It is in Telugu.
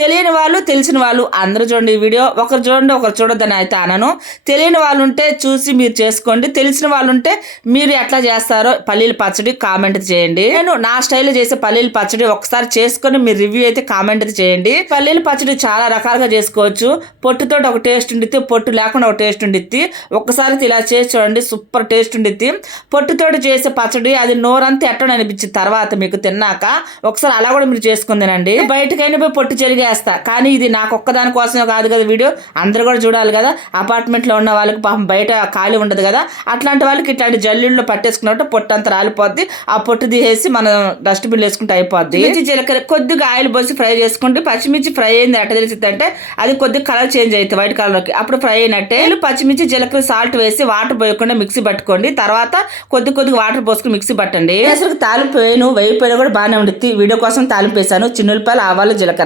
తెలియని వాళ్ళు, తెలిసిన వాళ్ళు అందరూ చూడండి ఈ వీడియో. ఒకరు చూడండి, ఒకరు చూడొద్దని అయితే అనను. తెలియని వాళ్ళుంటే చూసి మీరు చేసుకోండి. తెలిసిన వాళ్ళుంటే మీరు ఎట్లా చేస్తారో పల్లీల పచ్చడి కామెంట్ చేయండి. నేను నా స్టైల్లో చేసే పల్లీల పచ్చడి ఒకసారి చేసుకొని మీరు రివ్యూ అయితే కామెంట్ చేయండి. పల్లీల పచ్చడి చాలా రకాలుగా చేసుకోవచ్చు. పొట్టుతో ఒక టేస్ట్ ఉండిద్ది, పొట్టు లేకుండా ఒక టేస్ట్ ఉండిద్ది. ఒక్కసారి ఇలా చేసి చూడండి, సూపర్ టేస్ట్ ఉండిద్ది. పొట్టుతోటి చేసే పచ్చడి అది నోరంతా ఎట్టని అనిపించింది తర్వాత మీకు తిన్నాక. ఒకసారి అలా కూడా మీరు చేసుకుని తినండి. బయటకైనా పోయి పొట్టు చెరిగేస్తా, కానీ ఇది నాకు ఒక్కదాని కోసమే కాదు కదా వీడియో, అందరూ కూడా చూడాలి కదా. అపార్ట్మెంట్లో ఉన్న వాళ్ళకి పాపం బయట ఖాళీ ఉండదు కదా, అట్లాంటి వాళ్ళకి ఇట్లాంటి జల్లుల్లో పట్టేసుకున్నట్టు పొట్టు అంతా రాలిపోద్ది. ఆ పొట్టు తీసేసి మనం డస్ట్బిన్ వేసుకుంటే అయిపోద్ది. మిర్చి జీలకర్ర కొద్దిగా ఆయిల్ పోసి ఫ్రై చేసుకుంటే పచ్చిమిర్చి ఫ్రై అయింది ఎట్ట తెలిసింది అంటే అది కొద్దిగా కలర్ చేంజ్ అవుతుంది, వైట్ కలర్లోకి, అప్పుడు ఫ్రై అయినట్టే. పచ్చిమిర్చి జీలకర్ర సాల్ట్ వేసి వాటర్ పోయకుండా మిక్సీ పట్టుకోండి. తర్వాత కొద్దిగా వాటర్ పోసుకుని మిక్సీ పట్టండి. అసలు తాలింపు వేయను, వేయిపోయినా కూడా బాగానే ఉండిద్ది. వీడియో కోసం తాలింపు వేసాను, చిన్నులపాయలు, ఆవాలు, జీలకర్ర.